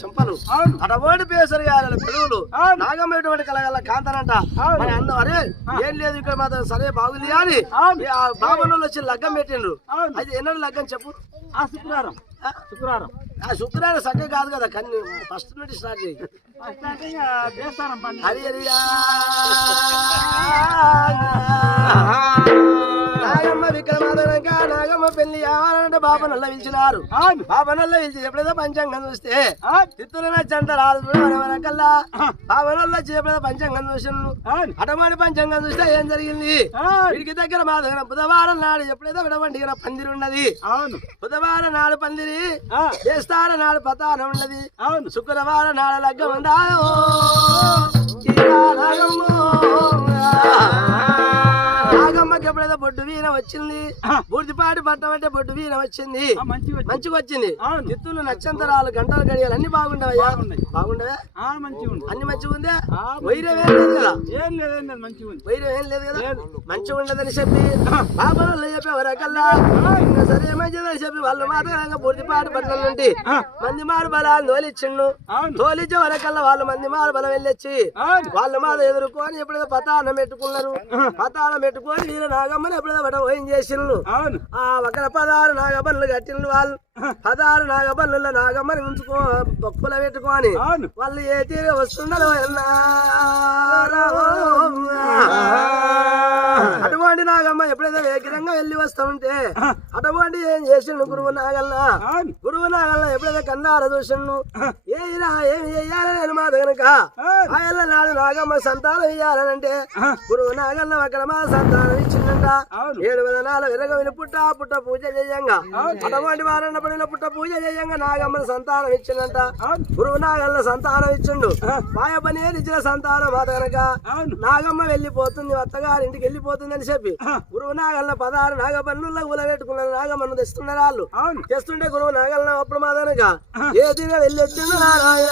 సంపలు. అటవాడి పేసరి గారి పెదవులు అవును. నాగమ్మటువంటి కలగల కాంతనంట. మరి అందం అరే ఏం లేదు ఇక్కడ మాత్రం సరే బాగుంది అని బాబులో వచ్చి లగ్గం పెట్టిండ్రు. అయితే ఎన్నడు లగ్గం చెప్పు? ఆ శుక్రవారం. ఆ? శుక్రవారం. ఆ శుక్రవారం సగ్గ కాదు కదా కన్ని ఫస్ట్ నుండి స్టార్ట్ చేయి. హరి హరియా నాగమ్మ విక్రమాదనంగా నాగమ్మ పెళ్ళి కావాలంటే బాబా నల్ల పిలిచినారు. బాబా నల్ల పిలిచి ఎప్పుడైతే పంచాంగం చూస్తే. చిత్తులు నచ్చంత రాదు కల్లా బాబా నల్ల వచ్చి ఎప్పుడైతే పంచాంగం చూసాను అటమాడి పంచాంగం చూస్తే ఏం జరిగింది? వీడికి దగ్గర మా దగ్గర బుధవారం నాడు ఎప్పుడైతే విడవండిగిన పందిరి ఉన్నది. అవును. బుధవారం నాడు పందిరి. ఆ, చేస్తార నాడు పతానం ఉన్నది. అవును. శుక్రవారం నాడు లగ్గం ఉండాయో వీణ వచ్చింది. బూర్తిపాటి పట్టం అంటే బొడ్డు వీణ వచ్చింది. మంచిగా వచ్చింది. చిత్తులు నక్షంతరాలు గంటలు గడియాలు అన్ని బాగుండవయ్యా. బాగుండవే? అన్ని మంచిగా ఉందే? వైరం ఏం లేదు కదా? వైరం ఏం లేదు కదా. మంచిగా ఉండదని చెప్పి బాబాలు చెప్పేవరకల్లా సరే మంచిదని చెప్పి వాళ్ళు మాత్రం బుర్తిపాటి పట్టణం నుండి మంది మారు బలాలు తోలిచ్చిండు తోలిచ్చే వరకల్లా వాళ్ళు మంది మారు బలం వెళ్ళొచ్చి వాళ్ళ మీద ఎదుర్కొని ఎప్పుడైతే పతానం పెట్టుకున్నారు పతానం పెట్టుకొని వీరు నాగమ్మని ఎప్పుడైతే పట ఓయం ఆ ఒకర పదహారు నాగబన్నులు కట్టిండ్రు వాళ్ళు. పదహారు నాగబన్నుల నాగమ్మని ఉంచుకో బొక్కుల పెట్టుకొని. వాళ్ళు ఏ తీరు వస్తున్నారు నాగమ్మ ఎప్పుడైతే వేగిరంగా వెళ్ళి వస్తా ఉంటే అటువంటి ఏం చేసిండు గురువు అవును. గురువు నాగన్న ఎప్పుడైతే కన్నార చూసిండు ఏయిరా ఏమి చెయ్యాలని నేను మా గనక అవును ఆయన నాడు నాగమ్మ సంతానం ఇయ్యాలనంటే గురువు నాగన్న అక్కడ మా సంతానం ఇచ్చిందంట. ఏడు విధనాలు విరగవిని పుట్ట పుట్ట పూజ చేయంగా. అటువంటి వారన్న పడిన పుట్ట పూజ చేయంగా నాగమ్మని సంతానం ఇచ్చిందంట. గురువు నాగన్న సంతానం ఇచ్చిండు. మాయ పని ఇచ్చిన సంతానం మాత గనక అవును. నాగమ్మ వెళ్ళిపోతుంది అత్తగారి ఇంటికి వెళ్ళిపోతుంది అని చెప్పి గురువు నాగన్న పదహారు నాగపన్నుల్లో ఊల పెట్టుకున్నారు నాగమ్మను తెస్తున్నారు వాళ్ళు అవును. తెస్తుంటే గురువు నాగన్న అప్పుడు మా గనక ఏ తీర వెళ్ళి వచ్చిండు నారాయణ.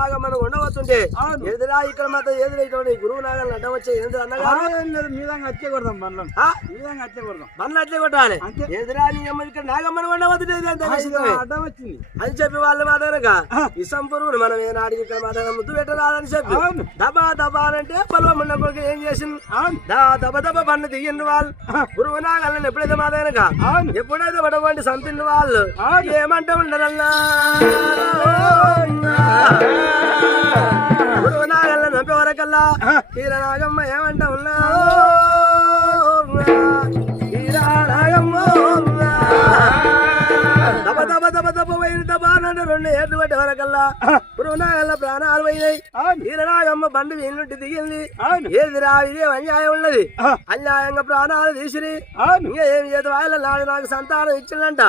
మాత్రం ఇటువంటి నాగమ్మను ఉండవచ్చుంటే. ఎదురా ఇక్కడ మాత్రం ఎదురైనటువంటి గురువు నాగం అడ్డం వచ్చే ఎందుకు ఆ, అన్నగారు ఏం లేదు మీ విధంగా అట్లే కొడదాం బండ్లం. విధంగా అట్లే కొడదాం. బండ్లు అట్లే కొట్టాలి. ఎదురా నీ అమ్మ ఇక్కడ నాగమ్మను ఉండవద్దు. అడ్డం వచ్చింది. అని చెప్పి వాళ్ళు మాదనగా ఈ సంపూర్ణ మనం ఏ నాటికి ఇక్కడ మాదన ముద్దు పెట్టరాదని చెప్పి. దబా దబా అంటే పొలవమ్మ కొడుకు ఏం చేసింది దబ దబ బండ్లు దిగిండు వాళ్ళు. గురువు నాగల్ని ఎప్పుడైతే మాదనగా ఎప్పుడైతే పడవంటి సంపిండు వాళ్ళు. ఏమంటే ఉండరల్లా నంపే వరకల్లా తీర నాగమ్మ ఏమంట ఉన్నా రెండు ఏళ్ళు పట్టే వరకల్లా గురువు నాగల్ల ప్రాణాలు పోయినాయి. అవును. తీర నాగమ్మ బండి వీళ్ళుంటి దిగింది. అవును. ఏదిరా ఇదే అన్యాయం ఉన్నది. అన్యాయంగా ప్రాణాలు తీసిరి. ఇంకా ఏం చేత వాళ్ళ నాడు నాకు సంతానం ఇచ్చిందంట.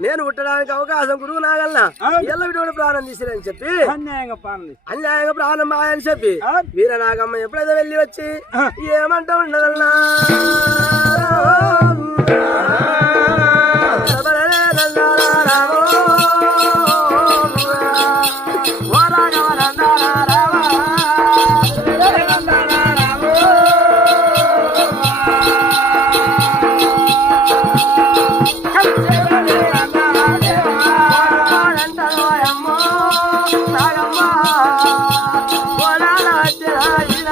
నేను పుట్టడానికి అవకాశం గురువు అవును. ఎల్ల విటువంటి ప్రాణం తీసిరని చెప్పి. అన్యాయంగా పానంది అన్యాయంగా ప్రాణం మాయని చెప్పి. అవును. వీర నాగమ్మ ఎప్పుడైతే వెళ్ళి వచ్చి. ఏమంటా ఉండదన్నా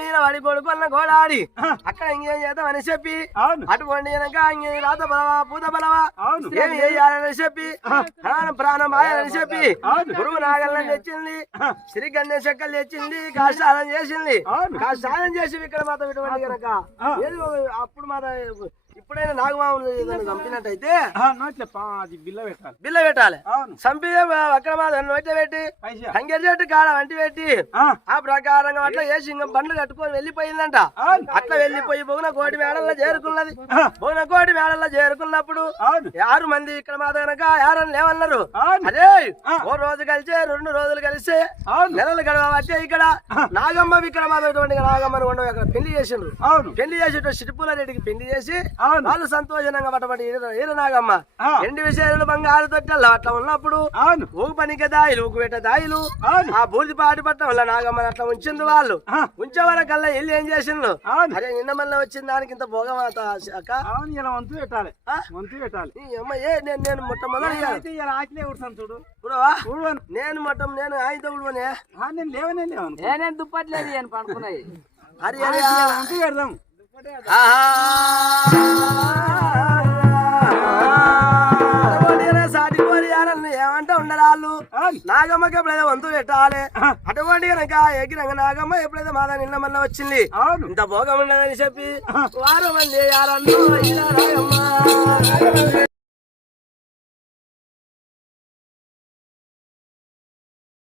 వీర వాడి కొడుకున్న గోడాడి అక్కడ ఇంకేం చేద్దాం అని చెప్పి అటువంటి రాత బలవా పూత బలవా? ఏమి చేయాలని చెప్పి ప్రాణం మాయాలని చెప్పి. గురువు నాగల్ని తెచ్చింది శ్రీగంధ చెక్కలు తెచ్చింది కాష్టాలం చేసింది. కాష్టాలం చేసి ఇక్కడ మాత్రం ఇటువంటి కనుక. అప్పుడు మాత్రం ఇప్పుడైనా నాగమాములు ఏదైనా చంపినట్టయితే నోట్లే అది బిల్ల పెట్టాలి. బిల్ల పెట్టాలి. చంపి అక్కడ మాత్రం నోట పెట్టి పైసా? కంగె చెట్టు కాడ వంటి పెట్టి ఆ, ప్రకారంగా అట్లా చేసి ఇంకా బండ్లు కట్టుకొని వెళ్ళిపోయిందంట. అట్లా వెళ్ళిపోయి బొగున కోటి మేడల్లో చేరుకున్నది. బొగున కోటి మేడల్లో చేరుకున్నప్పుడు అవును. ఆరు మంది ఇక్కడ మా కనుక యారని లేవన్నారు. అదే. ఓ రోజు కలిసి రెండు రోజులు కలిసి అవును. నెలలు గడవబట్టే ఇక్కడ నాగమ్మ విక్రమాదటువంటి నాగమ్మని ఉండవు. అక్కడ పెళ్ళి చేసిండ్రు. పెళ్ళి చేసి సిరిపుల రెడ్డికి పెళ్ళి చేసి వాళ్ళు సంతోషంగా పట్టబడి ఈర నాగమ్మ ఆ. ఎండి విషయాలు బంగారు తొట్టెల్లో అట్లా ఉన్నప్పుడు ఊగు పనిక దాయిలు ఊగు పెట్ట దాయిలు ఆ బూడిది పాటి పట్టం వల్ల నాగమ్మని అట్లా ఉంచింది వాళ్ళు. ఉంచే వరకల్లా వెళ్ళి ఏం చేసిండ్రు? అరే నిన్న మళ్ళీ వచ్చిన దానికి ఇంత భోగమాత ఇలా వంతు పెట్టాలి? వంతు పెట్టాలి. ఈ అమ్మ ఏ నేను నేను మొట్టమొదటి ఆకిలే ఉడతాను చూడు. చూడవా నేను మొట్టం నేను ఆయనతో ఉడవనే ఆ, నేను లేవనే లేవను నేనేం దుప్పట్లేదు అని పడుకున్నాయి. ఆ. వంతు పెడదాం. ఏమంటే ఉండరాళ్ళు నాగమ్మకి ఎప్పుడైతే వంతు పెట్టాలి అటువంటి కనుక ఎగిరంగ నాగమ్మ ఎప్పుడైతే మాదా నిన్న మళ్ళీ వచ్చింది ఇంత భోగం ఉండదని చెప్పి వారు మళ్ళీ యారమ్మ